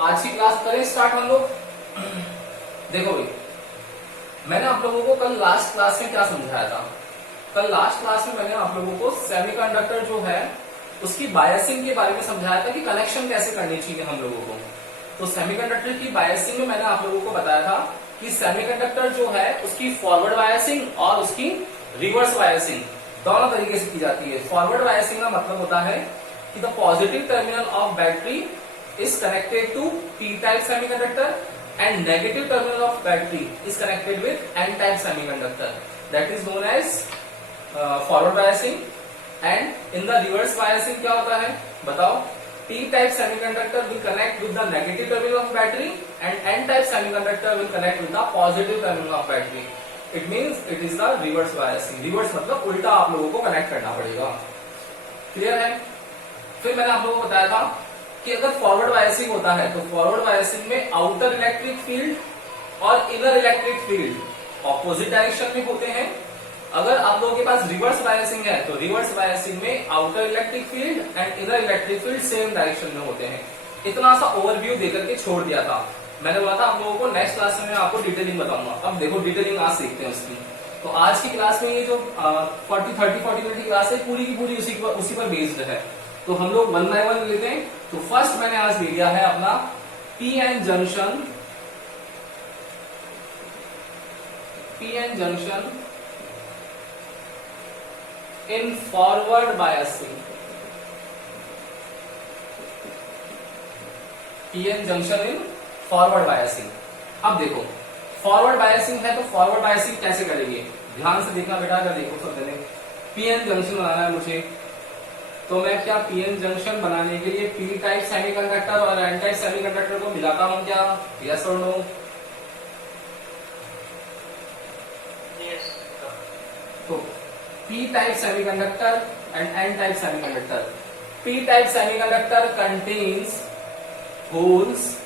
आज की क्लास करें स्टार्ट हम लोग। देखो भाई, मैंने आप लोगों को कल लास्ट क्लास में क्या समझाया था। कल लास्ट क्लास में मैंने आप लोगों को सेमीकंडक्टर जो है उसकी बायसिंग के बारे में समझाया था कि कनेक्शन कैसे करनी चाहिए हम लोगों को। तो सेमीकंडक्टर की बायसिंग में मैंने आप लोगों को बताया था कि सेमीकंडक्टर जो है उसकी फॉरवर्ड बायसिंग और उसकी रिवर्स बायसिंग दोनों तरीके से की जाती है। फॉरवर्ड बायसिंग का मतलब होता है कि the positive terminal of battery is connected to p-type semiconductor and negative terminal of battery is connected with n-type semiconductor. That is known as forward biasing. And in the reverse biasing क्या होता है बताओ? p-type semiconductor will connect with the negative terminal of battery and n-type semiconductor will connect with the positive terminal of battery. It means it is the reverse biasing. Reverse मतलब उल्टा आप लोगों को connect करना पड़ेगा। क्लियर है? फिर मैंने आप लोगों को बताया था कि अगर फॉरवर्ड बायसिंग होता है तो फॉरवर्ड बायसिंग में आउटर इलेक्ट्रिक फील्ड और inner electric field opposite direction में होते हैं। अगर आप लोगों के पास रिवर्स बायसिंग है तो रिवर्स बायसिंग में outer electric field and inner electric field same direction में होते हैं। इतना सा ओवरव्यू देकर के छोड़ दिया था। मैंने बोला था आप लोगों को नेक्स्ट क्लास में मैं आपको डिटेलिंग बताऊंगा। अब देखो डिटेलिंग आज सीखते हैं उसकी। तो आज की क्लास में ये जो 40 मिनट की क्लास है पूरी की पूरी उसी पर बेस्ड है। तो हम लोग वन बाय वन लेते हैं। तो फर्स्ट मैंने आज ले लिया है अपना PN junction in forward biasing. PN junction in forward biasing. अब देखो फॉरवर्ड बायसिंग है तो फॉरवर्ड बायसिंग कैसे करेंगे, ध्यान से देखना बेटा। अगर देखो सब जने पीएन जंक्शन बनाना है मुझे, तो मैं क्या पीएन जंक्शन बनाने के लिए पी टाइप सेमीकंडक्टर और एन टाइप सेमीकंडक्टर को मिलाता हूं क्या? यस और नो? यस। तो P type semiconductor and N type semiconductor. P type semiconductor contains holes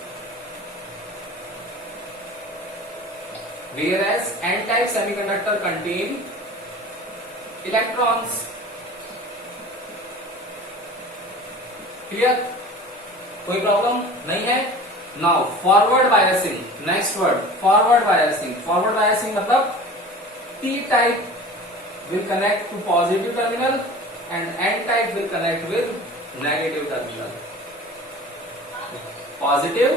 whereas n type semiconductor contain electrons. Clear? कोई प्रॉब्लम नहीं है? Now forward biasing, next word forward biasing. Forward biasing मतलब P type will connect to positive terminal and N type will connect with negative terminal. Positive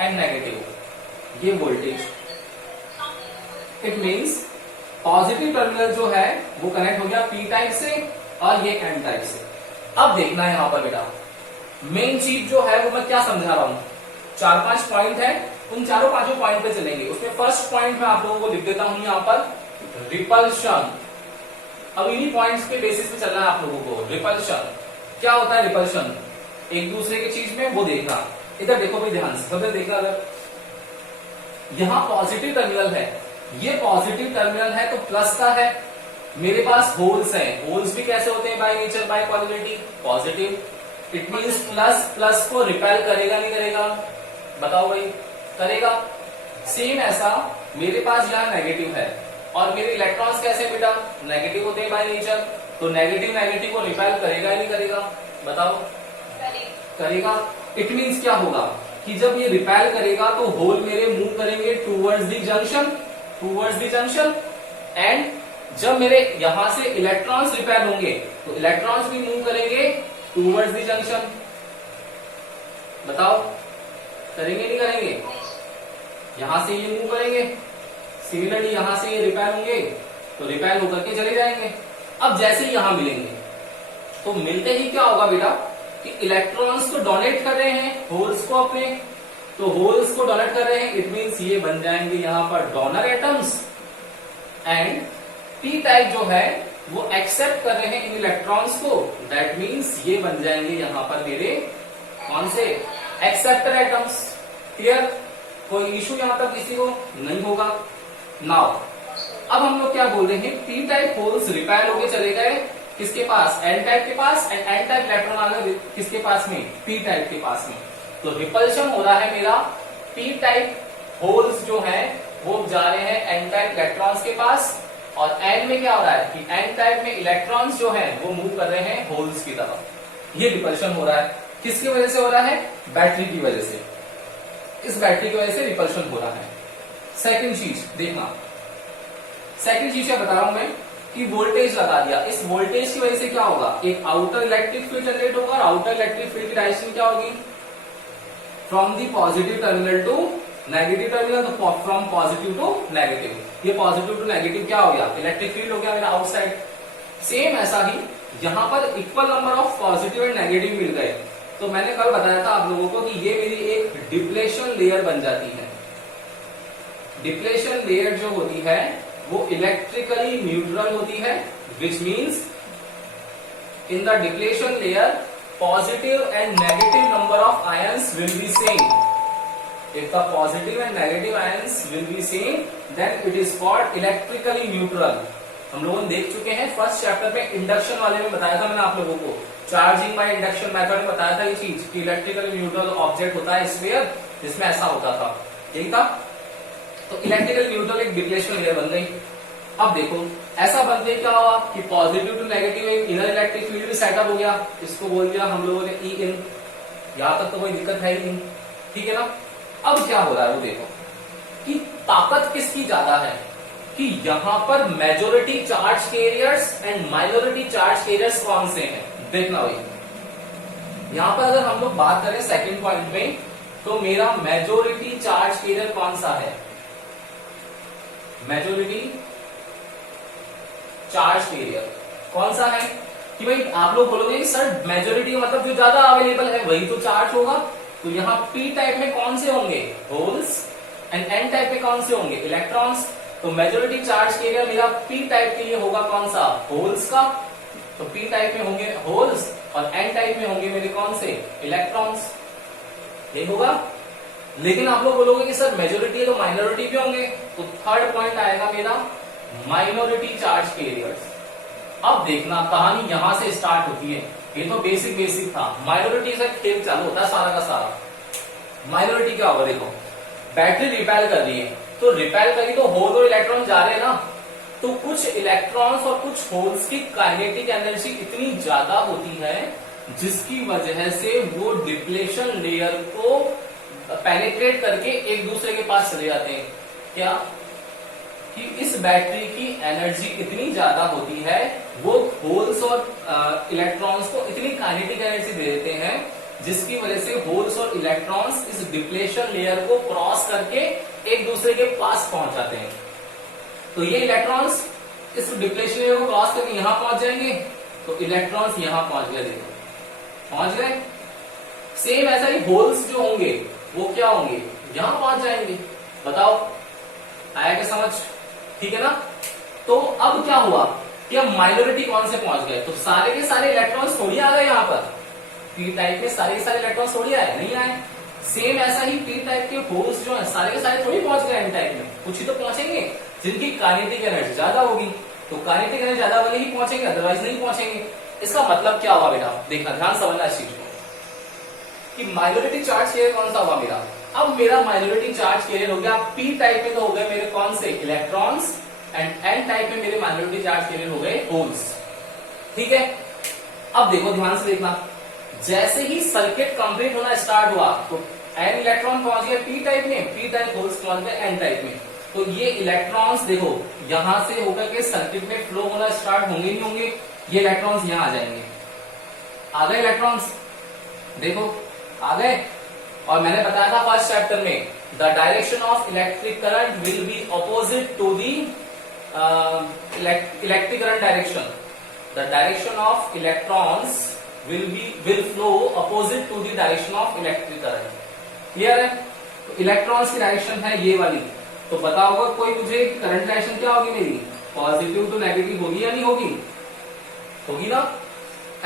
and negative ये voltage. It means positive terminal जो है वो connect हो गया P type से और ये N टाइप से। अब देखना है यहां पर बेटा मेन चीज जो है वो मैं क्या समझा रहा हूं। 4-5 पॉइंट है, उन चारों पांचों पॉइंट पे चलेंगे। उसमें फर्स्ट पॉइंट मैं आप लोगों को लिख देता हूं यहां पर रिपल्शन। अब इन्हीं पॉइंट्स के बेसिस पे चलना है आप लोगों को। रिपल्शन क्या होता है? रिपल्शन एक दूसरे की चीज में वो देखना। इधर देखो भाई ध्यान से, सब देखना। अगर यहां पॉजिटिव टर्मिनल है, ये पॉजिटिव टर्मिनल है तो प्लस का है। मेरे पास होल्स हैं, होल्स भी कैसे होते हैं? By nature by quality positive. It means plus plus को रिपेल करेगा नहीं करेगा? बताओ भाई, करेगा। सेम ऐसा मेरे पास यहाँ नेगेटिव है और मेरे इलेक्ट्रॉन्स कैसे बेटा? नेगेटिव होते हैं बाय नेचर। तो नेगेटिव नेगेटिव को रिपेल करेगा नहीं करेगा? बताओ करेगा। इट मीन्स क्या होगा कि जब ये रिपेल करेगा तो होल मेरे मूव करेंगे टूवर्ड्स द जंक्शन एंड जब मेरे यहां से इलेक्ट्रॉन्स रिपेल होंगे तो इलेक्ट्रॉन्स भी मूव करेंगे टूवर्ड्स द जंक्शन। बताओ करेंगे नहीं करेंगे? यहां से ये मूव करेंगे, सिमिलरली यहां से ये रिपेल होंगे तो रिपेल होकर के चले जाएंगे। अब जैसे ही यहां मिलेंगे तो मिलते ही क्या होगा बेटा कि इलेक्ट्रॉन्स को डोनेट कर रहे हैं होल्स को अपने, तो होल्स को डोनेट कर रहे हैं। इट मीन्स ये बन जाएंगे यहां पर donor atoms and P type जो है वो एक्सेप्ट कर रहे हैं इन इलेक्ट्रॉन्स को। दैट मीन्स ये बन जाएंगे यहां पर मेरे कौन से? Acceptor atoms. क्लियर? कोई इश्यू यहां तक किसी को नहीं होगा। नाउ अब हम लोग क्या बोल रहे हैं? पी टाइप होल्स रिपेल होके चले गए किसके पास? एन टाइप के पास एंड एन टाइप इलेक्ट्रॉन आ गए किसके पास में? पी टाइप के पास में। तो रिपल्शन हो रहा है मेरा पी टाइप होल्स जो है वो जा रहे हैं एन टाइप इलेक्ट्रॉन्स के पास और एन में क्या हो रहा है कि एन टाइप में इलेक्ट्रॉन्स जो हैं वो मूव कर रहे हैं होल्स की तरफ। ये रिपल्शन हो रहा है। किसकी वजह से हो रहा है? बैटरी की वजह से। इस बैटरी की वजह से रिपल्शन हो रहा है। सेकंड चीज देखना, सेकंड चीज क्या बता रहा हूं मैं कि वोल्टेज लगा दिया, इस वोल्टेज की वजह से क्या होगा, एक आउटर इलेक्ट्रिक फील्ड जनरेट होगा और आउटर इलेक्ट्रिक फील्ड की डायरेक्शन क्या होगी, from the positive terminal to negative terminal, तो फ्रॉम पॉजिटिव टू नेगेटिव, ये पॉजिटिव टू नेगेटिव क्या हो गया, इलेक्ट्रिक फील्ड हो गया मेरा आउटसाइड। सेम ऐसा ही यहां पर equal number of positive and negative मिल गए, तो मैंने कल बताया था आप लोगों को कि ये मेरी एक डिप्लेशन लेयर बन जाती है। डिप्लेशन लेयर जो होती है वो इलेक्ट्रिकली न्यूट्रल होती है, which means in the depletion layer positive and negative number of ions will be same. If the positive and negative ions will be same, then it is called electrically neutral. हम लोगों ने देख चुके हैं first chapter में, induction वाले में बताया था मैंने आप लोगों को, चार्जिंग बाय इंडक्शन मेथड में बताया था ये चीज कि इलेक्ट्रिकली न्यूट्रल ऑब्जेक्ट होता है स्फीयर, जिसमें ऐसा होता था, ठीक था। तो इलेक्ट्रिकल न्यूट्रल एक डिप्लेशन लेयर बन गई। अब देखो ऐसा बनते क्या हुआ कि पॉजिटिव टू नेगेटिव एक इनर इलेक्ट्रिक फील्ड भी सेटअप हो गया, इसको बोल दिया हम लोगों ने ई इन, यहां तक तो कोई दिक्कत है ही नहीं, ठीक है ना। अब क्या हो रहा है वो देखो कि ताकत किसकी ज्यादा है, कि यहां पर majority charge carriers and minority charge carriers कौन से हैं, देखना भाई। यहां पर अगर हम लोग बात करें सेकंड पॉइंट में, तो मेरा मेजोरिटी चार्ज कैरियर कौन सा है, मेजोरिटी चार्ज कैरियर कौन सा है, कि भाई आप लोग बोलोगे कि सर मेजोरिटी का मतलब जो ज्यादा अवेलेबल है वही तो चार्ज होगा, तो यहाँ पी टाइप में कौन से होंगे, होल्स, एंड एन टाइप में कौन से होंगे, इलेक्ट्रॉन्स। तो मेजोरिटी चार्ज कैरियर मेरा पी टाइप के लिए होगा कौन सा, होल्स का, तो पी टाइप में होंगे होल्स और एन टाइप में होंगे मेरे कौन से, इलेक्ट्रॉन्स, ये होगा। लेकिन आप लोग बोलोगे कि सर मेजोरिटी है तो माइनॉरिटी भी होंगे, तो थर्ड पॉइंट आएगा मेरा माइनॉरिटी चार्ज कैरियर्स। अब देखना कहानी यहां से स्टार्ट होती है, ये तो बेसिक था, माइनॉरिटी से खेल चालू होता है सारा का सारा। माइनॉरिटी क्या होगा, देखो बैटरी रिपेल कर रही है, तो रिपेल करी तो होल और इलेक्ट्रॉन जा रहे हैं ना, तो कुछ इलेक्ट्रॉन्स और कुछ होल्स की काइनेटिक एनर्जी इतनी ज्यादा होती है जिसकी वजह से वो डिप्लेशन लेयर को पेनिट्रेट करके एक दूसरे के पास चले जाते हैं। क्या कि इस बैटरी की एनर्जी इतनी ज्यादा होती है, वो होल्स और इलेक्ट्रॉन्स को इतनी काइनेटिक एनर्जी दे देते हैं जिसकी वजह से होल्स और इलेक्ट्रॉन्स इस डिप्लेशन लेयर को क्रॉस करके एक दूसरे के पास पहुंच जाते हैं। तो ये इलेक्ट्रॉन्स इस डिप्लेशन लेयर को क्रॉस करके यहां पहुंच जाएंगे, तो इलेक्ट्रॉन्स यहां पहुंच गए, देखो पहुंच गए। सेम ऐसा ही होल्स जो होंगे वो क्या होंगे, यहां पहुंच जाएंगे। बताओ आया क्या समझ, ठीक है ना। तो अब क्या हुआ कि अब माइनॉरिटी कौन से पहुंच गए, तो सारे के सारे इलेक्ट्रॉन्स थोड़ी आ गए यहाँ पर, पी टाइप के सारे के सारे इलेक्ट्रॉन्स थोड़ी आए, नहीं आए। सेम ऐसा ही पी टाइप के होल्स जो है सारे के सारे थोड़ी पहुंच गए एन टाइप में, कुछ ही तो पहुंचेंगे जिनकी काइनेटिक एनर्जी ज्यादा होगी, तो काइनेटिक एनर्जी ज्यादा वाले ही पहुंचेंगे, अदरवाइज नहीं पहुंचेंगे। इसका मतलब क्या हुआ बेटा, देखना ध्यान समझना इस चीज को, कि माइनॉरिटी चार्ज कैरियर कौन सा हुआ मेरा। अब मेरा माइनॉरिटी चार्ज कैरियर हो गया पी टाइप में, तो हो गए मेरे कौन से, इलेक्ट्रॉन्स, एंड एन टाइप में मेरे माइनॉरिटी चार्ज कैरियर हो गए होल्स, ठीक है। अब देखो ध्यान से देखना, जैसे ही सर्किट कंप्लीट होना स्टार्ट हुआ तो एन इलेक्ट्रॉन पहुंच गए पी टाइप में, पी टाइप होल्स पहुंच गए एन टाइप में, तो ये इलेक्ट्रॉन्स देखो यहां से होकर के सर्किट में फ्लो होना स्टार्ट होंगे नहीं होंगे, ये इलेक्ट्रॉन्स यहां आ जाएंगे, आ गए इलेक्ट्रॉन्स, देखो आ गए। और मैंने बताया था फर्स्ट चैप्टर में, the direction of electric current will be opposite to the electric current direction, the direction of electrons will flow opposite to the direction of electric current, clear है। तो इलेक्ट्रॉन्स की डायरेक्शन है ये वाली, तो बताओगे कोई मुझे करंट डायरेक्शन क्या होगी मेरी, पॉजिटिव टू नेगेटिव होगी या नहीं होगी, होगी ना।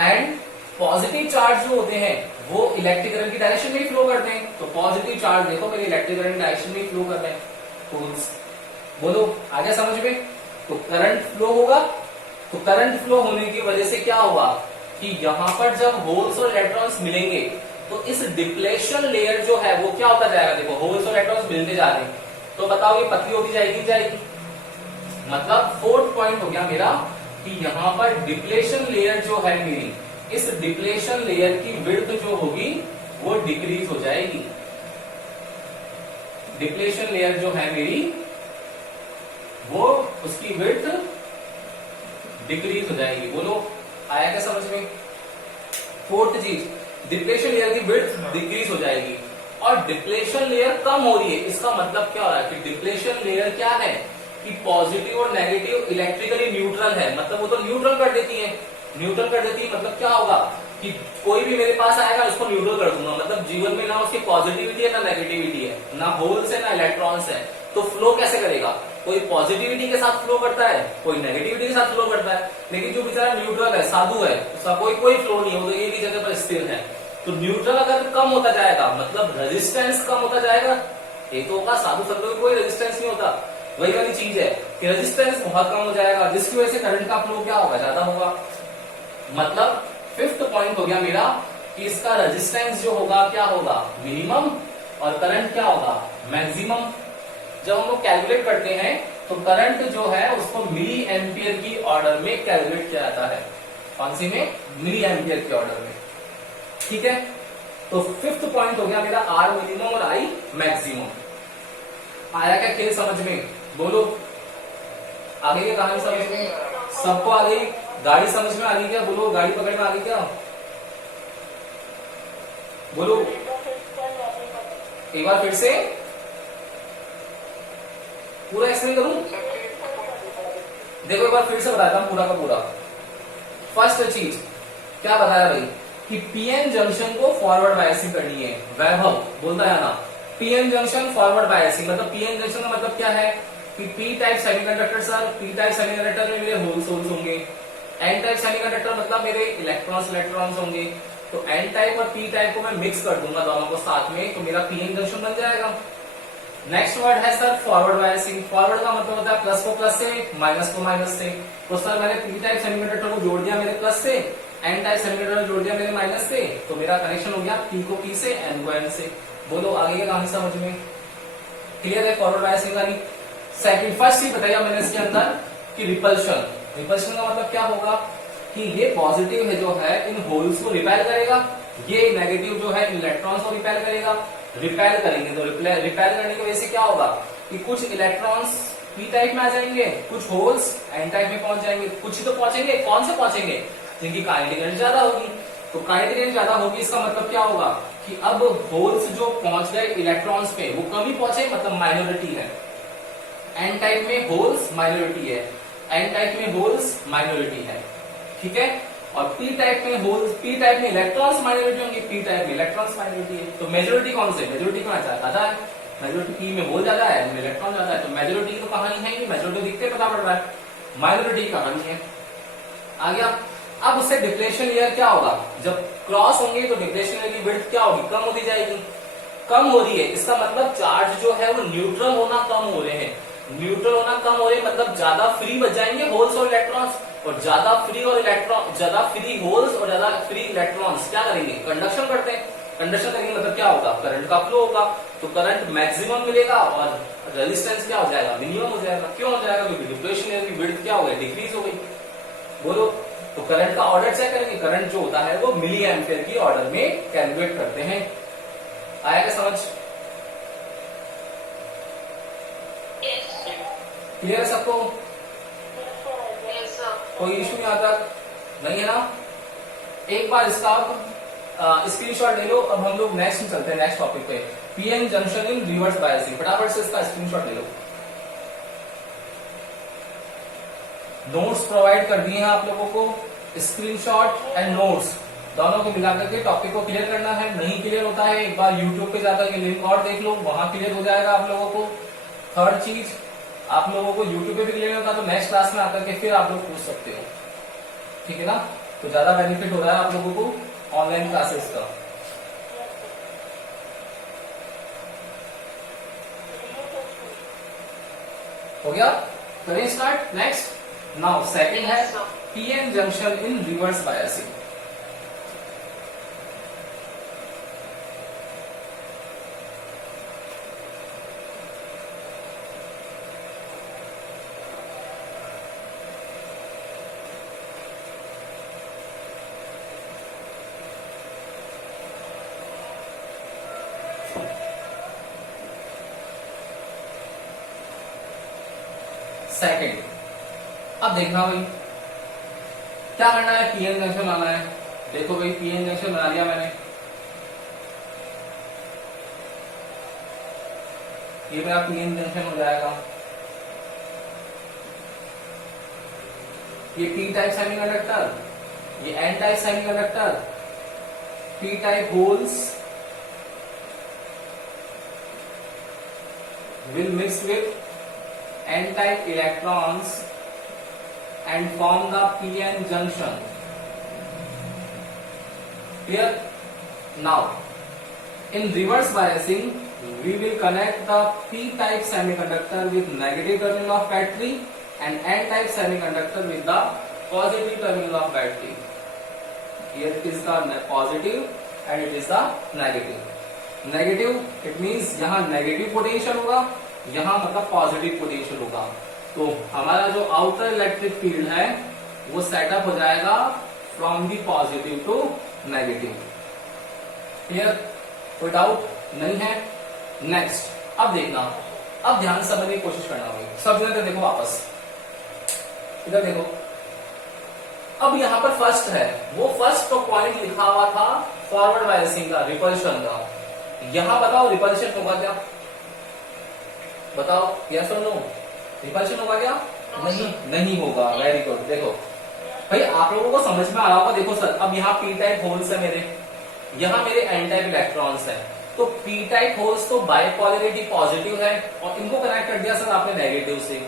एंड पॉजिटिव चार्ज जो होते हैं वो इलेक्ट्रिक करंट की डायरेक्शन में ही फ्लो करते हैं, तो पॉजिटिव चार्ज देखो मेरे इलेक्ट्रिक करंट की डायरेक्शन में ही फ्लो करते हैं, होल्स। बोलो आगे समझ में, तो करंट फ्लो होगा, तो करंट फ्लो होने की वजह से क्या होगा कि यहां पर जब होल्स और इलेक्ट्रॉन्स मिलेंगे तो इस डिप्लेशन लेयर जो है वो क्या होता जाएगा, देखो होल्स और इलेक्ट्रॉन्स मिलते जा रहे हैं, तो बताओ ये पतली होती जाएगी, मतलब फोर्थ पॉइंट हो गया मेरा कि यहां पर डिप्लेशन लेयर जो है मेरी, इस डिप्लेशन लेयर की विड्थ जो होगी वो डिक्रीज हो जाएगी, डिप्लेशन लेयर जो है मेरी वो उसकी विड्थ डिक्रीज हो जाएगी। बोलो आया क्या समझ में? फोर्थ चीज, डिप्लेशन लेयर की विड्थ डिक्रीज हो जाएगी और डिप्लेशन लेयर कम हो रही है। इसका मतलब क्या हो रहा है कि डिप्लेशन लेयर क्या है कि पॉजिटिव और नेगेटिव इलेक्ट्रिकली न्यूट्रल है, मतलब वो तो न्यूट्रल कर देती है। न्यूट्रल कर देती है मतलब क्या होगा कि कोई भी मेरे पास आएगा उसको न्यूट्रल कर दूंगा, मतलब जीवन में ना उसकी पॉजिटिविटी है ना नेगेटिविटी है, ना होल्स है ना इलेक्ट्रॉन्स है, तो फ्लो कैसे करेगा? कोई पॉजिटिविटी के साथ फ्लो करता है, कोई नेगेटिविटी के साथ फ्लो करता है, लेकिन जो बेचारा न्यूट्रल है, साधु है, उसका कोई फ्लो नहीं है, वो तो एक ही जगह पर स्थिर है। तो न्यूट्रल अगर कम होता जाएगा मतलब रेजिस्टेंस कम होता जाएगा, ये तो होगा साधु संतों में कोई रेजिस्टेंस नहीं होता, वही वाली चीज है कि रेजिस्टेंस बहुत कम हो जाएगा, जिसकी वजह से करंट का फ्लो क्या होगा? ज्यादा होगा। मतलब फिफ्थ पॉइंट हो गया मेरा कि इसका रेजिस्टेंस जो होगा क्या होगा? मिनिमम, और करंट क्या होगा? मैक्सिमम। जब हम लोग कैलकुलेट करते हैं तो करंट जो है उसको मिली एम्पियर की ऑर्डर में कैलकुलेट किया जाता है। कौन सी में? मिली एम्पियर के ऑर्डर में। ठीक है, तो फिफ्थ पॉइंट हो गया मेरा आर मिनिमम और आई मैक्सिमम। आया क्या खेल समझ में? बोलो आगे की कहानी समझ में? सबको आ गई? गाड़ी समझ में आ गई क्या? बोलो गाड़ी पकड़ में आ गई क्या? बोलो एक बार फिर से पूरा एक्सप्लेन करूं? देखो एक बार फिर से बताता हूं पूरा का पूरा। फर्स्ट चीज क्या बताया भाई कि पीएन जंक्शन को फॉरवर्ड बायसिंग करनी है। वैभव बोलता है ना पीएन जंक्शन फॉरवर्ड बायसिंग, मतलब पीएन जंक्शन का मतलब क्या है कि P type semiconductor, sir P type semiconductor में मेरे होल्स होंगे, एन टाइप सेमीकंडक्टर मतलब मेरे इलेक्ट्रॉन्स होंगे, तो एन टाइप और पी टाइप को मैं मिक्स कर दूंगा दोनों को साथ में, तो मेरा पीएन जंक्शन बन जाएगा। नेक्स्ट वर्ड है सर फॉरवर्ड बायसिंग। फॉरवर्ड का मतलब होता है प्लस को प्लस से, माइनस को माइनस से। तो सर मैंने पी टाइप सेमीकंडक्टर को जोड़ दिया मेरे प्लस से, एन टाइप सेमीकंडक्टर को जोड़ दिया मेरे माइनस से, तो मेरा कनेक्शन हो गया पी को पी से, एन को एन से। बोलो आगे का कहानी समझ में क्लियर है? फॉरवर्ड बायसिंग का नहीं। सेकंड फर्स्ट चीज बताइए मैंने इसके अंदर कि रिपल्शन। रिपल्शन का मतलब क्या होगा कि ये पॉजिटिव है जो है इन होल्स को रिपेल करेगा, ये नेगेटिव जो है इलेक्ट्रॉन्स को रिपेल करेगा। रिपेल करेंगे तो रिपेल करने की वजह से क्या होगा कि कुछ इलेक्ट्रॉन्स पी टाइप में आ जाएंगे, कुछ होल्स एन टाइप में पहुंच जाएंगे। कुछ ही तो पहुंचेंगे, कौन से पहुंचेंगे? जिनकी काइनेटिक एनर्जी ज्यादा होगी। तो काइनेटिक एनर्जी ज्यादा होगी इसका मतलब क्या होगा कि अब होल्स जो पहुंच गए इलेक्ट्रॉन्स पे वो कम ही पहुंचे, मतलब माइनॉरिटी है। एन टाइप में होल्स माइनॉरिटी है, एन टाइप में होल्स माइनॉरिटी है। ठीक है, और पी टाइप में होल्स, पी टाइप में इलेक्ट्रॉन्स माइनॉरिटी होंगे, पी टाइप में इलेक्ट्रॉन्स माइनॉरिटी है। तो मेजोरिटी कौन से? मेजोरिटी कौन ज्यादा है? मेजोरिटी पी में होल ज्यादा है, इलेक्ट्रॉन ज्यादा है, तो मेजोरिटी की तो कहानी है ही, मेजोरिटी दिखते पता पड़ रहा है, माइनॉरिटी की कहानी है। आ गया। अब उससे डिप्लेशन लेयर क्या होगा? जब क्रॉस होंगे तो डिप्लेशन लेयर की विड्थ क्या होगी? कम होती जाएगी। कम हो रही है इसका मतलब चार्ज जो है वो न्यूट्रल होना कम हो रहे हैं। न्यूट्रल होना कम हो रहे हैं मतलब ज्यादा फ्री बच जाएंगे होल्स और इलेक्ट्रॉन्स, और ज्यादा फ्री और इलेक्ट्रॉन, ज्यादा फ्री होल्स और ज्यादा फ्री इलेक्ट्रॉन्स क्या करेंगे? कंडक्शन करते हैं। कंडक्शन करेंगे मतलब क्या होगा? करंट का फ्लो होगा, तो करंट मैक्सिमम मिलेगा और रेजिस्टेंस क्या हो जाएगा? मिनिमम हो जाएगा। क्यों हो जाएगा? क्योंकि डिप्लेशन लेयर की विड्थ क्या हो गई? डिक्रीज हो गई। बोलो, तो करंट का ऑर्डर चेक करेंगे। करंट जो होता है वो मिली एम्पियर की ऑर्डर में कैलकुलेट करते हैं। आया क्या समझ? क्लियर है सबको? कोई इशू यहाँ तक नहीं है ना? एक बार इसका स्क्रीनशॉट ले लो। अब हम लोग नेक्स्ट चलते हैं, नेक्स्ट टॉपिक पे, पीएन जंक्शन इन रिवर्स बायसिंग। फटाफट से इसका स्क्रीनशॉट ले लो। नोट्स प्रोवाइड कर दिए हैं आप लोगों को, स्क्रीनशॉट एंड नोट्स दोनों को मिलाकर के टॉपिक को क्लियर करना है। नहीं क्लियर होता है एक बार यूट्यूब पे जाकर के लिंक और देख लो, वहां क्लियर हो जाएगा आप लोगों को। थर्ड चीज, आप लोगों को यूट्यूब पे भी क्लियर होगा तो नेक्स्ट क्लास में आकर के फिर आप लोग पूछ सकते हो। ठीक है ना? तो ज्यादा बेनिफिट हो रहा है आप लोगों को ऑनलाइन क्लासेस का। हो गया? करें स्टार्ट। नेक्स्ट नाउ सेकंड है पीएन जंक्शन इन रिवर्स बायसिंग। सेकेंड। अब देखना भाई क्या करना है, पीएन जंक्शन लाना है। देखो भाई पीएन जंक्शन बना लिया मैंने, ये मेरा पीएन जंक्शन हो जाएगा। ये पी टाइप सेमीकंडक्टर, ये N type semiconductor, P type holes will mix with n type electrons and form the pn junction. Clear? Now in reverse biasing we will connect the p type semiconductor with negative terminal of battery and n type semiconductor with the positive terminal of battery. Here it is the positive and it is the negative. Negative it means यहाँ negative potential होगा, यहाँ मतलब positive potential होगा। तो हमारा जो outer electric field है वो सेटअप हो जाएगा from the positive to negative. Clear? कोई डाउट नहीं है? नेक्स्ट अब देखना, अब ध्यान से समझने की कोशिश करना होगी। सब जगह देखो वापस, इधर देखो। अब यहाँ पर फर्स्ट है, वो फर्स्ट तो पॉइंट लिखा हुआ था फॉरवर्ड बायसिंग का, रिपल्शन का। यहां बताओ रिपल्शन होगा क्या? बताओ, यस और नो? रिपल्शन होगा क्या? नहीं होगा। Very good. देखो भाई आप लोगों को समझ में आ रहा होगा। देखो सर, अब यहाँ पी टाइप होल्स है मेरे, यहाँ मेरे एन टाइप इलेक्ट्रॉन्स है। तो पी टाइप होल्स तो बाइपोलरिटी पॉजिटिव है और इनको कनेक्ट कर दिया सर आपने नेगेटिव से,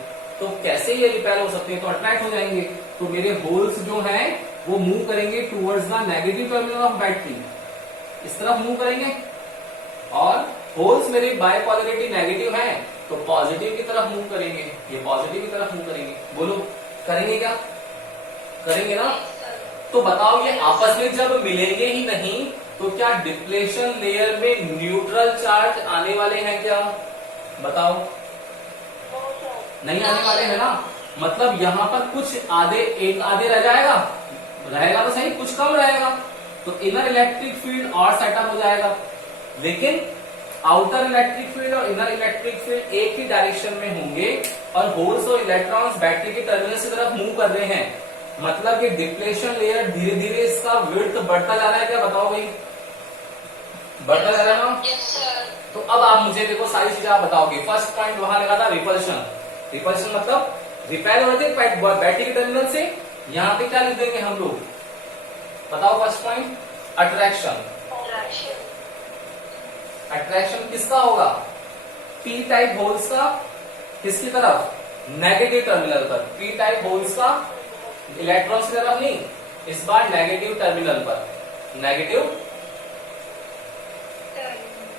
तो कैसे ये रिपेल हो सकते हैं? तो अट्रैक्ट हो जाएंगे। तो मेरे होल्स जो हैं वो मूव करेंगे towards the negative terminal of battery, इस तरफ मूव करेंगे। और होल्स मेरी बाइपोलरिटी नेगेटिव है तो पॉजिटिव की तरफ मूव करेंगे, ये पॉजिटिव की तरफ मूव करेंगे। बोलो करेंगे क्या? करेंगे ना? तो बताओ ये आपस में जब मिलेंगे ही नहीं तो क्या डिप्लेशन लेयर में न्यूट्रल चार्ज आने वाले हैं क्या? बताओ, नहीं आने वाले हैं ना। मतलब यहां पर कुछ आधे, एक आधे रह जाएगा, रहेगा तो सही, कुछ कम रहेगा। तो इनर इलेक्ट्रिक फील्ड और सेटअप हो जाएगा, लेकिन आउटर इलेक्ट्रिक फील्ड और इनर इलेक्ट्रिक फील्ड एक ही डायरेक्शन में होंगे और होल्स और इलेक्ट्रॉन्स बैटरी के टर्मिनल की तरफ मूव कर रहे हैं। मतलब ये डिप्लेशन लेयर धीरे धीरे इसका विड्थ बढ़ता जा रहा है क्या? बताओ भाई, बढ़ता जा रहा है ना? तो अब आप मुझे देखो सारी चीजें आप बताओगे। फर्स्ट पॉइंट वहां लगा था रिपल्शन। रिपल्शन मतलब रिपेल होते बैटरी के टर्मिनल से। यहाँ पे क्या लिख देंगे हम लोग? बताओ फर्स्ट पॉइंट। अट्रैक्शन। अट्रैक्शन किसका होगा? पी टाइप होल्स का। किसकी तरफ? नेगेटिव टर्मिनल पर। पी टाइप होल्स का इलेक्ट्रॉन्स की तरफ नहीं, इस बार नेगेटिव टर्मिनल पर, नेगेटिव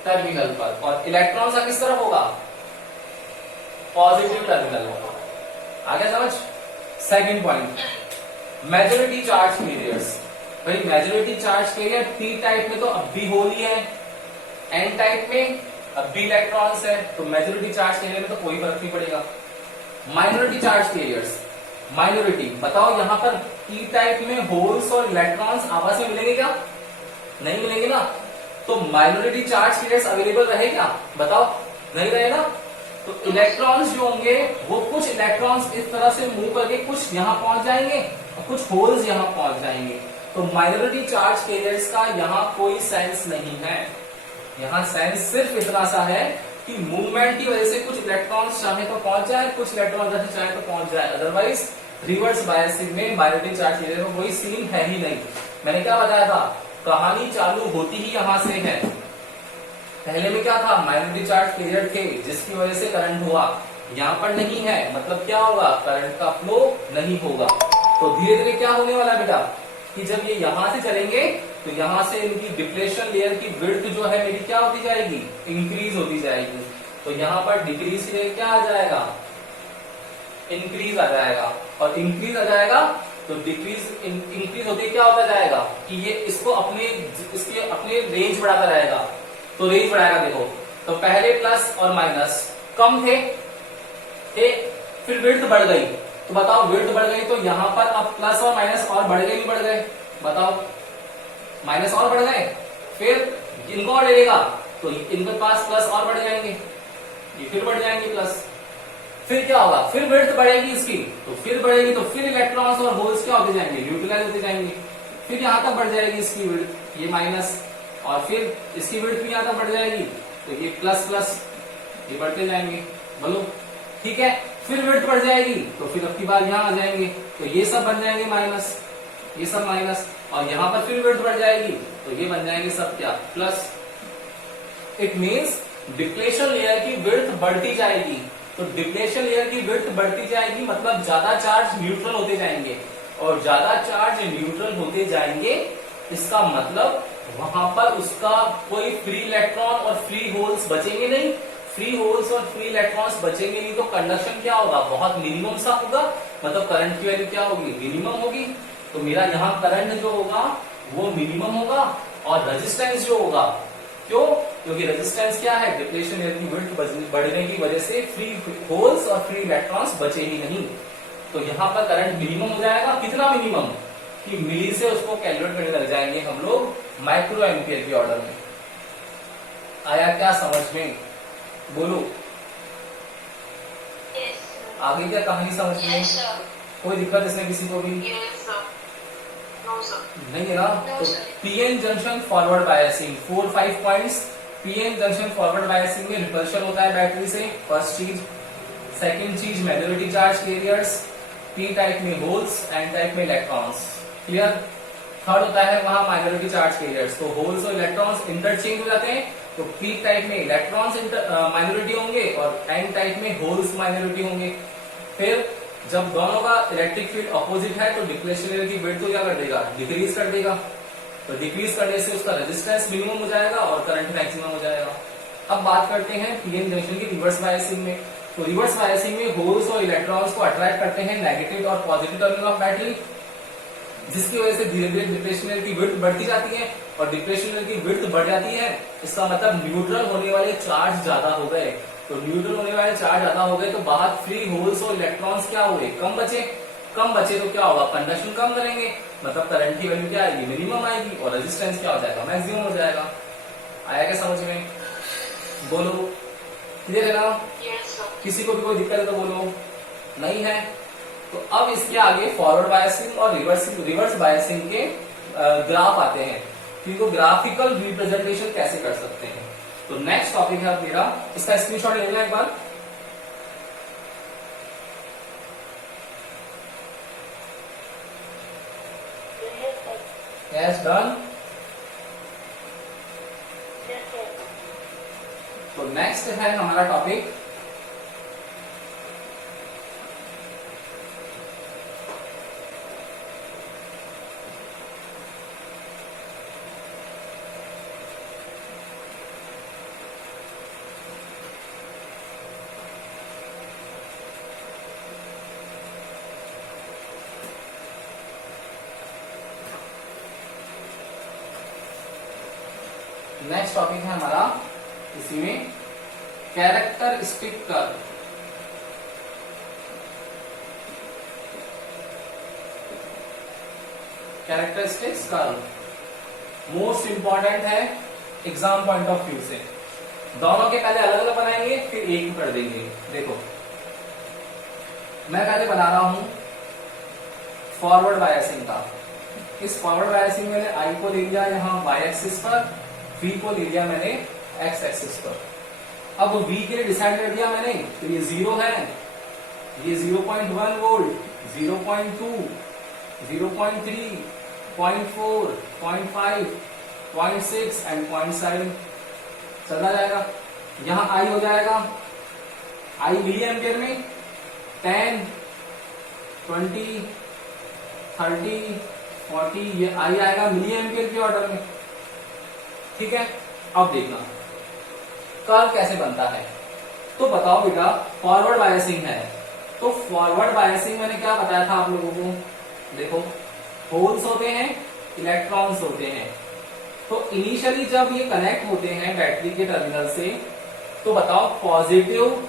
टर्मिनल पर। और इलेक्ट्रॉन्स का किस तरफ होगा? पॉजिटिव टर्मिनल पर। आगे समझ? Second point, majority charge carriers. भाई majority charge carrier P type में तो अब भी होल ही है, एन टाइप में अब भी इलेक्ट्रॉन्स है, तो मेजॉरिटी चार्ज कैरियर में तो कोई फर्क नहीं पड़ेगा। माइनॉरिटी चार्ज कैरियर्स, माइनॉरिटी बताओ यहाँ पर पी टाइप में होल्स और इलेक्ट्रॉन्स आपस में मिलेंगे क्या? नहीं मिलेंगे ना। तो माइनॉरिटी चार्ज कैरियर्स अवेलेबल रहे क्या? बताओ, नहीं रहे ना। तो इलेक्ट्रॉन्स जो होंगे वो कुछ इलेक्ट्रॉन्स इस तरह से मूव करके कुछ यहाँ पहुंच जाएंगे और कुछ होल्स यहाँ पहुंच जाएंगे। तो माइनॉरिटी चार्ज कैरियर्स का यहाँ कोई सेंस नहीं है। यहाँ सेंस सिर्फ इतना सा है कि मूवमेंट की वजह से कुछ इलेक्ट्रॉन्स चाहे तो पहुंच जाए, कुछ इलेक्ट्रॉन जैसे चाहे तो पहुंच जाए। अदरवाइज रिवर्स बायसिंग में माइनॉरिटी चार्ज कैरियर में कोई सीन है ही नहीं। मैंने क्या बताया था? कहानी चालू होती ही यहां से है। पहले में क्या था? माइनॉरिटी चार्ज कैरियर थे जिसकी वजह से करंट हुआ। यहाँ पर नहीं है, मतलब क्या होगा? करंट का फ्लो नहीं होगा। तो धीरे धीरे क्या होने वाला बेटा कि जब ये यहां से चलेंगे तो यहां से इनकी डिप्लेशन लेयर की विड्थ जो है मेरी क्या होती जाएगी? इंक्रीज होती जाएगी। तो यहाँ पर डिक्रीज की क्या आ जाएगा? इंक्रीज आ जाएगा। और इंक्रीज आ जाएगा तो डिक्रीज इंक्रीज होते क्या होता जाएगा कि ये इसको इसके अपने रेंज बढ़ाता रहेगा। तो रेंज बढ़ाएगा। देखो तो पहले प्लस और माइनस कम थे, फिर विड्थ बढ़ गई। तो बताओ विड्थ बढ़ गई तो यहाँ पर अब प्लस और माइनस और बढ़ गए नहीं बढ़ गए? बताओ, माइनस और बढ़ गए, फिर इनको और ले लेगा तो इनके पास प्लस और बढ़ जाएंगे, ये फिर बढ़ जाएंगे प्लस। फिर क्या होगा, फिर विड्थ बढ़ेगी इसकी, तो फिर बढ़ेगी तो फिर इलेक्ट्रॉन्स और होल्स क्या होते जाएंगे, न्यूट्रलाइज होते जाएंगे। फिर यहां तक बढ़ जाएगी इसकी विड्थ, ये माइनस, और फिर इसकी विड्थ भी यहां तक बढ़ जाएगी, तो ये प्लस प्लस, ये बढ़ते जाएंगे। बोलो ठीक है। फिर विड्थ बढ़ जाएगी तो फिर अब की बार यहां आ जाएंगे, तो ये सब बन जाएंगे माइनस, ये सब माइनस, और यहां पर फिर विड्थ बढ़ जाएगी तो ये बन जाएंगे सब क्या, plus. It means depletion layer की विड्थ बढ़ती जाएगी, तो डिप्लेशन लेयर की विड्थ बढ़ती जाएगी मतलब ज्यादा चार्ज न्यूट्रल होते जाएंगे, और ज्यादा चार्ज न्यूट्रल होते जाएंगे इसका मतलब वहां पर उसका कोई फ्री इलेक्ट्रॉन और फ्री होल्स बचेंगे नहीं। फ्री होल्स और फ्री इलेक्ट्रॉन्स बचेंगे नहीं तो कंडक्शन क्या होगा, बहुत मिनिमम सा होगा, मतलब करंट की वैल्यू क्या होगी, मिनिमम होगी। तो मेरा यहाँ करंट जो होगा वो मिनिमम होगा, और रेजिस्टेंस जो होगा, क्यों, क्योंकि रेजिस्टेंस क्या है, डिप्लेशन लेयर की विड्थ बढ़ने की वजह से फ्री होल्स और फ्री इलेक्ट्रॉन्स बचे ही नहीं, तो यहाँ पर करंट मिनिमम हो जाएगा। कितना मिनिमम, कि मिली से उसको कैलकुलेट करने लग जाएंगे हम लोग माइक्रो एम्पियर के ऑर्डर में। आया क्या समझ में, बोलो Yes, आगे क्या कहानी समझ में, yes, sir. कोई दिक्कत इसमें किसी को भी Yes, sir. No, sir. नहीं है ना। No, तो sir. PN junction forward biasing, 4-5 points. PN junction forward biasing में रिपल्शन होता है बैटरी से, फर्स्ट चीज। सेकंड चीज minority charge carriers, P type में होल्स, एन टाइप में इलेक्ट्रॉन्स, क्लियर। थर्ड होता है वहां माइनॉरिटी चार्ज कैरियर्स, तो होल्स और इलेक्ट्रॉन्स इंटरचेंज हो जाते हैं, तो पी टाइप में इलेक्ट्रॉन्स माइनॉरिटी होंगे और एन टाइप में होल्स माइनॉरिटी होंगे। फिर जब दोनों का इलेक्ट्रिक फील्ड अपोजिट है तो डिप्लेशन लेयर की विड्थ को क्या कर देगा, डिक्रीज कर देगा, तो डिक्रीज करने से उसका रेजिस्टेंस मिनिमम हो जाएगा और करंट मैक्सिमम हो जाएगा। अब बात करते हैं पीएन जंक्शन की रिवर्स बायसिंग में। तो रिवर्स बायसिंग में होल्स और इलेक्ट्रॉन्स को अट्रैक्ट करते हैं नेगेटिव और पॉजिटिव टर्मिनल ऑफ बैटरी, जिसकी वजह से धीरे धीरे डिप्लेशन लेयर की विड्थ बढ़ती जाती है, और डिप्लेशन लेयर की विड्थ बढ़ जाती है, इसका मतलब न्यूट्रल होने वाले चार्ज ज्यादा हो गए। तो न्यूट्रल होने वाले चार्ज ज्यादा हो गए तो बाहर फ्री होल्स और इलेक्ट्रॉन्स क्या हुए, कम बचे। कम बचे तो क्या होगा, कंडक्शन कम करेंगे, मतलब करंट की वैल्यू क्या आएगी, मिनिमम आएगी, और रेजिस्टेंस क्या हो जाएगा, मैक्सिमम हो जाएगा। आया क्या समझ में, बोलो क्लियर है ना। Yes, sir. किसी को भी कोई दिक्कत है तो बोलो, नहीं है तो अब इसके आगे फॉरवर्ड बायसिंग और रिवर्स बायसिंग के ग्राफ आते हैं, इनको ग्राफिकल रिप्रेजेंटेशन कैसे कर सकते हैं। तो नेक्स्ट टॉपिक है मेरा, इसका स्क्रीनशॉट ले लेना एक बार। Yes, sir. Yes done. Yes, sir. तो नेक्स्ट है हमारा टॉपिक नेक्स्ट टॉपिक है हमारा इसी में characteristic curve. Characteristics curve most important है एग्जाम पॉइंट ऑफ व्यू से। दोनों के पहले अलग अलग बनाएंगे फिर एक कर देंगे। देखो मैं पहले बना रहा हूं फॉरवर्ड बायसिंग का। इस फॉरवर्ड बायसिंग में मैंने आई को ले लिया यहाँ वाई एक्सिस पर, V को ले लिया मैंने x एक्सिस पर। अब V के लिए डिसाइड कर दिया मैंने, तो ये 0 है, ये 0.1 वोल्ट, 0.2, 0.3, 0.4, 0.5, 0.6 एंड 0.7 चला जाएगा। यहाँ I हो जाएगा, I मिली एम्पियर में 10, 20, 30, 40, ये I आएगा मिली एम्पियर के ऑर्डर में। ठीक है, अब देखना कर्व कैसे बनता है। तो बताओ बेटा, फॉरवर्ड बायसिंग है तो फॉरवर्ड बायसिंग मैंने क्या बताया था आप लोगों को, देखो होल्स होते हैं, इलेक्ट्रॉन्स होते हैं। तो इनिशियली जब ये कनेक्ट होते हैं बैटरी के टर्मिनल से, तो बताओ पॉजिटिव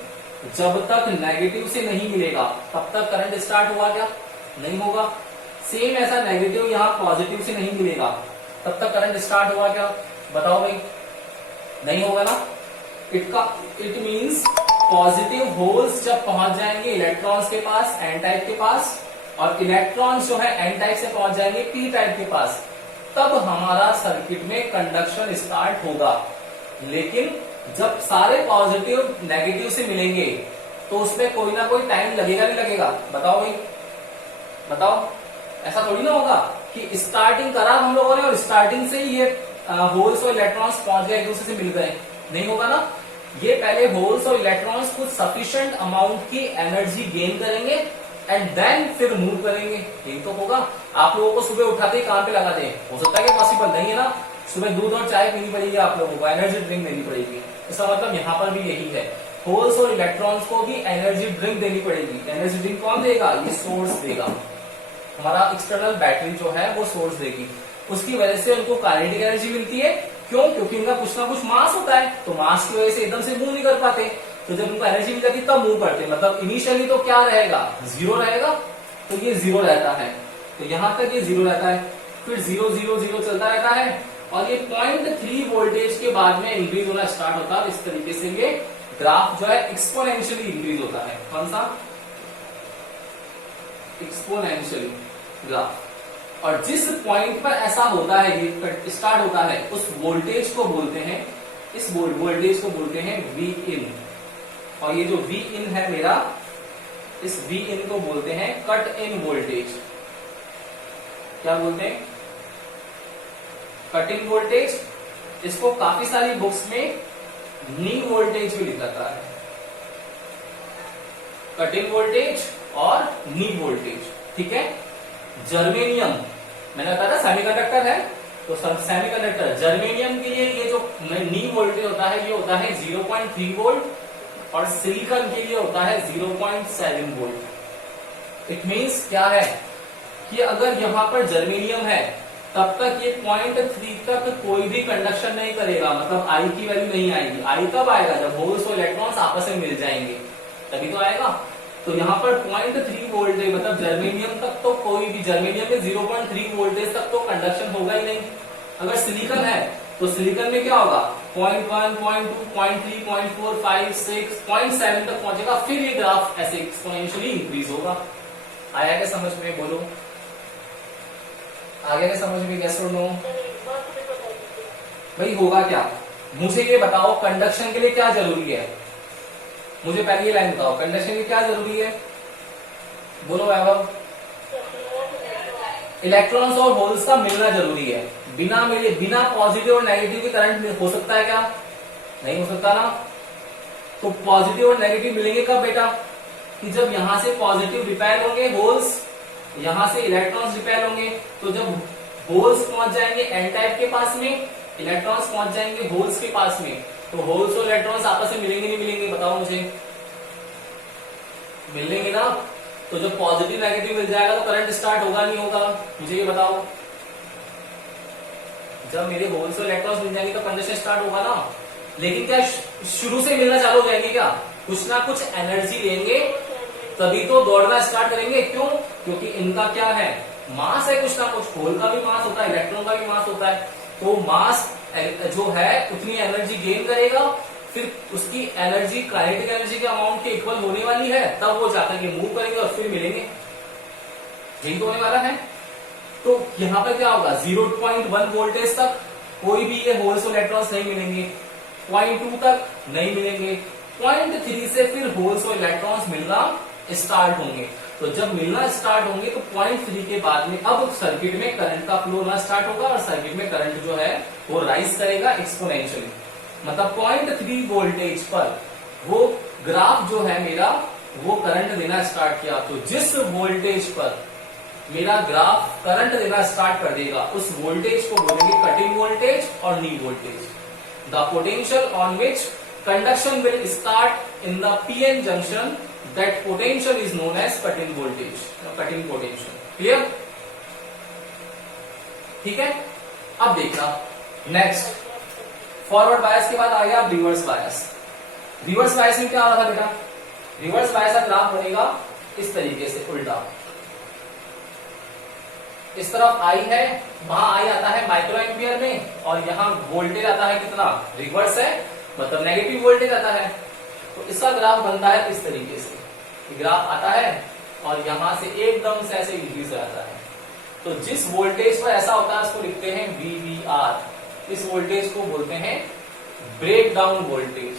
जब तक नेगेटिव से नहीं मिलेगा तब तक करंट स्टार्ट हुआ क्या, नहीं होगा। सेम ऐसा नेगेटिव यहाँ पॉजिटिव से नहीं मिलेगा तब तक करंट स्टार्ट हुआ क्या, बताओ भाई, नहीं होगा ना। इट मीन्स पॉजिटिव होल्स जब पहुंच जाएंगे इलेक्ट्रॉन्स के पास एन टाइप के पास, और इलेक्ट्रॉन्स जो है एन टाइप से पहुंच जाएंगे पी टाइप के पास, तब हमारा सर्किट में कंडक्शन स्टार्ट होगा। लेकिन जब सारे पॉजिटिव नेगेटिव से मिलेंगे तो उसमें कोई ना कोई टाइम लगेगा, नहीं लगेगा? बताओ भाई, बताओ। ऐसा थोड़ी ना होगा कि स्टार्टिंग करा हम लोगों ने और स्टार्टिंग से ही ये होल्स और इलेक्ट्रॉन्स पहुंच गए, एक दूसरे से मिल गए, नहीं होगा ना। ये पहले होल्स और इलेक्ट्रॉन्स कुछ सफिशिएंट अमाउंट की एनर्जी गेन करेंगे एंड देन फिर मूव करेंगे, यही तो होगा। आप लोगों को सुबह उठाते ही काम पे लगा दें, हो सकता है कि पॉसिबल नहीं है ना। सुबह दूध और चाय पीनी पड़ेगी आप लोगों को, एनर्जी ड्रिंक देनी पड़ेगी। इसका मतलब यहाँ पर भी यही है, होल्स और इलेक्ट्रॉन्स को भी एनर्जी ड्रिंक देनी पड़ेगी। एनर्जी ड्रिंक कौन देगा? ये सोर्स देगा, हमारा एक्सटर्नल बैटरी जो है वो सोर्स देगी। उसकी वजह से उनको काइनेटिक एनर्जी मिलती है। क्यों? क्योंकि इनका कुछ ना कुछ मास होता है, तो मास की वजह से एकदम से मूव नहीं कर पाते। तो जब उनको एनर्जी मिल जाती तब मूव करते। मतलब इनिशियली तो क्या रहेगा? जीरो रहेगा, तो ये जीरो रहता है, तो यहां तक ये जीरो रहता है, फिर 0 0 0 चलता रहता है, और ये 0.3 वोल्टेज के बाद में इंक्रीज होना स्टार्ट होता है। इस तरीके से ये ग्राफ जो है एक्सपोनेंशियली इंक्रीज होता है। कौन सा? Exponentially graph. और जिस पॉइंट पर ऐसा होता है, ये स्टार्ट होता है, उस वोल्टेज को बोलते हैं, इस वोल्टेज को बोलते हैं वी इन। और ये जो वी इन है मेरा, इस वी इन को बोलते हैं कट इन वोल्टेज। क्या बोलते हैं? Cut in voltage. इसको काफी सारी बुक्स में नी वोल्टेज भी लिखा जाता है, कट इन वोल्टेज और नी वोल्टेज, ठीक है। जर्मेनियम, मैंने बताया था सेमीकंडक्टर है, तो सेमीकंडक्टर जर्मेनियम के लिए ये जो नी वोल्टेज होता है, ये होता है 0.3 वोल्ट, और सिलिकॉन के लिए होता है 0.7 वोल्ट। इट मींस क्या है कि अगर यहां पर जर्मेनियम है तब तक ये 0.3 तक कोई भी कंडक्शन नहीं करेगा, मतलब आई की वैल्यू नहीं आएगी। आई कब आएगा? जब होल्स और इलेक्ट्रॉन्स आपस में मिल जाएंगे, तभी तो आएगा। तो यहाँ पर 0.3 वोल्टेज, मतलब जर्मेनियम तक तो कोई भी, जर्मेनियम में 0.3 वोल्टेज तक तो कंडक्शन होगा ही नहीं। अगर सिलिकॉन है तो सिलिकॉन में क्या होगा? 0.1 0.2 0.3 0.4 5 6 0.7 तक पहुंचेगा, फिर ये ग्राफ ऐसे एक्सपोनेंशियली इंक्रीज होगा। आया क्या समझ में? बोलो, आगे क्या समझ में? कैसे नो भाई होगा क्या? मुझे ये बताओ, कंडक्शन के लिए क्या जरूरी है? मुझे पहले ये लाइन बताओ, कंडक्शन के लिए क्या जरूरी है? बोलो वैभव। इलेक्ट्रॉन्स और होल्स का मिलना जरूरी है। बिना मिले, बिना पॉजिटिव और नेगेटिव के करंट हो सकता है क्या? नहीं हो सकता ना। तो पॉजिटिव और नेगेटिव मिलेंगे कब बेटा? कि जब यहां से पॉजिटिव रिपेल होंगे होल्स, यहां से इलेक्ट्रॉन्स रिपेल होंगे। तो जब होल्स पहुंच जाएंगे एन टाइप के पास में, इलेक्ट्रॉन्स पहुंच जाएंगे होल्स के पास में, तो होल्स और इलेक्ट्रॉन्स आपस में मिलेंगे नहीं मिलेंगे? बताओ मुझे। मिलेंगे ना। तो जब पॉजिटिव नेगेटिव मिल जाएगा तो करंट स्टार्ट होगा नहीं होगा? मुझे ये बताओ। जब मेरे होल्स और इलेक्ट्रॉन्स मिल जाएंगे तो कंडक्शन स्टार्ट होगा ना। लेकिन क्या शुरू से मिलना चालू हो जाएंगे क्या? कुछ ना कुछ एनर्जी लेंगे तभी तो दौड़ना स्टार्ट करेंगे। क्यों? क्योंकि इनका क्या है? मास है कुछ ना कुछ। होल का भी मास होता है, इलेक्ट्रॉन का भी मास होता है। तो मास जो है उतनी एनर्जी गेन करेगा, फिर उसकी एनर्जी काइनेटिक एनर्जी के अमाउंट के इक्वल होने वाली है, तब वो जाकर के मूव करेंगे और फिर मिलेंगे। यही तो होने वाला है। तो यहां पर क्या होगा? 0.1 वोल्टेज तक कोई भी ये होल्स और इलेक्ट्रॉन्स नहीं मिलेंगे, 0.2 तक नहीं मिलेंगे, 0.3 से फिर होल्स और इलेक्ट्रॉन्स मिलना स्टार्ट होंगे। तो जब मिलना स्टार्ट होंगे तो 0.3 के बाद में अब सर्किट में करंट का फ्लो होना स्टार्ट होगा, और सर्किट में करंट जो है वो राइज करेगा एक्सपोनेंशियली। मतलब 0.3 वोल्टेज पर वो ग्राफ जो है मेरा, वो करंट देना स्टार्ट किया। तो जिस वोल्टेज पर मेरा ग्राफ करंट देना स्टार्ट कर देगा, उस वोल्टेज को बोलेंगे कटिंग वोल्टेज और नी voltage. The potential on which conduction will start in the PN junction, that potential is known as cut-in voltage, cut-in potential. Clear? ठीक है। अब देखना नेक्स्ट, फॉरवर्ड बायस के बाद आ गया रिवर्स बायस। रिवर्स बायस में क्या हो रहा था बेटा? रिवर्स बायस का ग्राफ बनेगा इस तरीके से, उल्टा। इस तरफ आई है, वहां आई आता है माइक्रो एम्पियर में, और यहां वोल्टेज आता है कितना? रिवर्स है, मतलब नेगेटिव वोल्टेज आता है। तो इसका ग्राफ बनता है इस तरीके से, ग्राफ आता है और यहां से एकदम से ऐसे इंक्रीज हो जाता है। तो जिस वोल्टेज पर ऐसा होता है उसको लिखते हैं VBR। इस वोल्टेज को बोलते हैं ब्रेक डाउन वोल्टेज।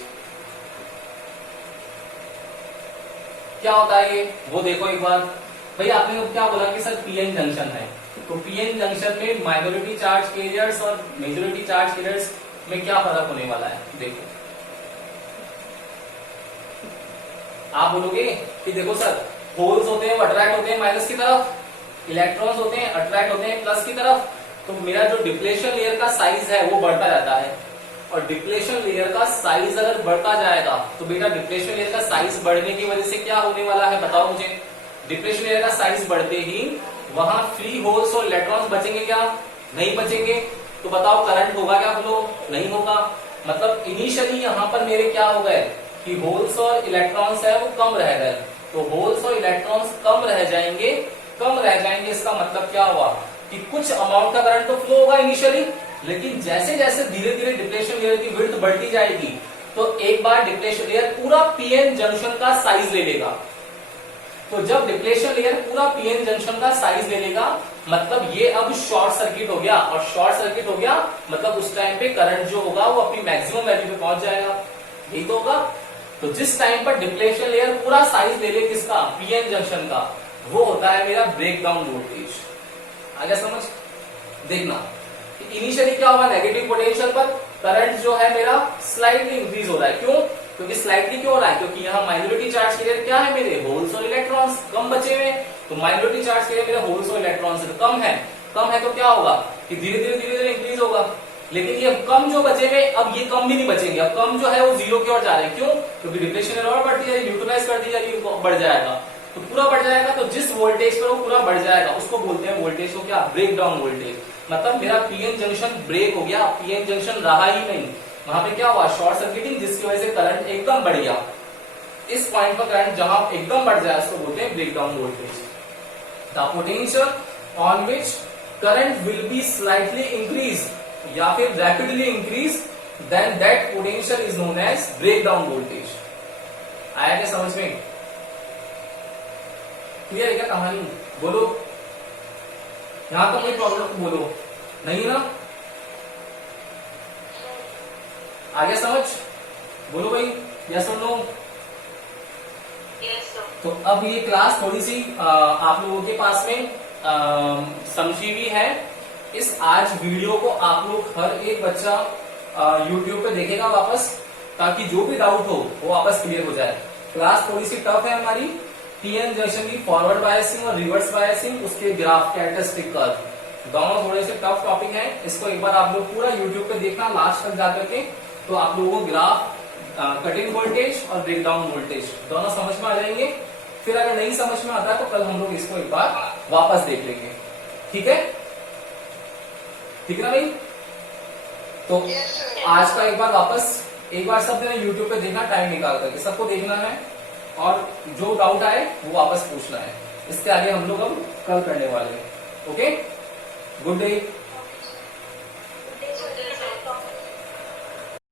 क्या होता है ये, वो देखो एक बार। भाई आपने तो क्या बोला कि सर पीएन जंक्शन है, तो पीएन जंक्शन में माइनॉरिटी चार्ज कैरियर्स और मेजॉरिटी चार्ज कैरियर्स में क्या फर्क होने वाला है। देखो आप बोलोगे कि देखो सर होल्स होते हैं वो अट्रैक्ट होते हैं माइनस की तरफ, इलेक्ट्रॉन्स होते हैं अट्रैक्ट होते हैं प्लस की तरफ। तो मेरा जो डिप्लेशन लेयर का साइज है वो बढ़ता रहता है, और डिप्लेशन लेयर का साइज अगर बढ़ता जाएगा तो बेटा डिप्लेशन लेयर का साइज बढ़ने की वजह से क्या होने वाला है बताओ मुझे। डिप्लेशन लेयर का साइज बढ़ते ही वहां फ्री होल्स और इलेक्ट्रॉन्स बचेंगे क्या, नहीं बचेंगे। तो बताओ करंट होगा क्या फ्लो, नहीं होगा। मतलब इनिशियली यहां पर मेरे क्या हो गए कि होल्स और इलेक्ट्रॉन्स है वो कम रह गए। तो होल्स और इलेक्ट्रॉन्स कम रह जाएंगे, कम रह जाएंगे, इसका मतलब क्या हुआ कि कुछ अमाउंट का करंट तो फ्लो होगा इनिशियली, लेकिन जैसे जैसे धीरे धीरे डिप्लेशन लेयर की विड्थ बढ़ती जाएगी तो एक बार डिप्लेशन लेयर पूरा पीएन जंक्शन का साइज ले लेगा। तो जब डिप्लेशन लेयर पूरा पीएन जंक्शन का साइज ले लेगा मतलब ये अब शॉर्ट सर्किट हो गया, और शॉर्ट सर्किट हो गया मतलब उस टाइम पे करंट जो होगा वो अपनी मैक्सिमम वैल्यू पे पहुंच जाएगा, यही तो होगा। तो जिस टाइम पर डिप्लेशन लेयर पूरा साइज ले ले किसका, पीएन जंक्शन का, वो होता है मेरा ब्रेक डाउन वोल्टेज। आ गया समझ। देखना इनिशियली क्या होगा, नेगेटिव पोटेंशियल पर करंट जो है मेरा स्लाइटली इंक्रीज हो रहा है। क्यों, क्योंकि स्लाइटली क्यों हो रहा है, क्योंकि यहाँ माइनॉरिटी चार्ज कैरियर क्या है मेरे, होल्स और इलेक्ट्रॉन्स कम बचे हुए। तो माइनॉरिटी चार्ज कैरियर मेरे होल्स और इलेक्ट्रॉन्स कम है, कम है तो क्या होगा कि धीरे धीरे इंक्रीज होगा। लेकिन ये कम जो बचे हुए अब ये कम भी नहीं बचेंगे, अब कम जो है वो जीरो की ओर जा रहे हैं। क्यों, क्योंकि डिप्लेशन और बढ़ती जा रही है, न्यूट्रलाइज कर दी जा रही है, बढ़ जाएगा। तो पूरा बढ़ जाएगा, तो जिस वोल्टेज पर वो पूरा बढ़ जाएगा उसको बोलते हैं वोल्टेज को क्या, ब्रेक डाउन वोल्टेज। मतलब मेरा पीएन जंक्शन ब्रेक हो गया, पीएन जंक्शन रहा ही नहीं, वहां पे क्या हुआ, शॉर्ट सर्किटिंग, जिसकी वजह से करंट एकदम बढ़ गया। इस पॉइंट पर करंट जहां एकदम बढ़ जाए उसको बोलते हैं break down voltage. The potential on which current will be slightly increase या फिर rapidly increase, then that potential is known as break down voltage. आया क्या समझ में, क्लियर है क्या कहानी, बोलो। यहां तो कोई प्रॉब्लम तो बोलो, नहीं ना, आ गया समझ, बोलो भाई यस और नो। Yes, sir. तो अब ये क्लास थोड़ी सी आप लोगों के पास में समझी हुई है। इस आज वीडियो को आप लोग हर एक बच्चा YouTube पे देखेगा वापस, ताकि जो भी डाउट हो वो वापस क्लियर हो जाए। क्लास थोड़ी सी टफ है हमारी, पीएन जंक्शन की फॉरवर्ड बायसिंग और रिवर्स बायसिंग, उसके ग्राफ कैरेक्टरिस्टिक कर्व, दोनों थोड़े से टफ टॉपिक हैं। इसको एक बार आप लोग पूरा YouTube पे देखना लास्ट तक जाकर के, तो आप लोगों को ग्राफ, कटिंग वोल्टेज और ब्रेक डाउन वोल्टेज दोनों समझ में आ जाएंगे। फिर अगर नहीं समझ में आता है तो कल हम लोग इसको एक बार वापस देख लेंगे, ठीक है, ठीक है ना भाई। तो आज का एक बार वापस, एक बार सब ने YouTube पे देखना, टाइम निकाल करके सबको देखना है, और जो डाउट आए वो वापस पूछना है। इसके आगे हम लोग अब कल करने वाले हैं। Okay, good day.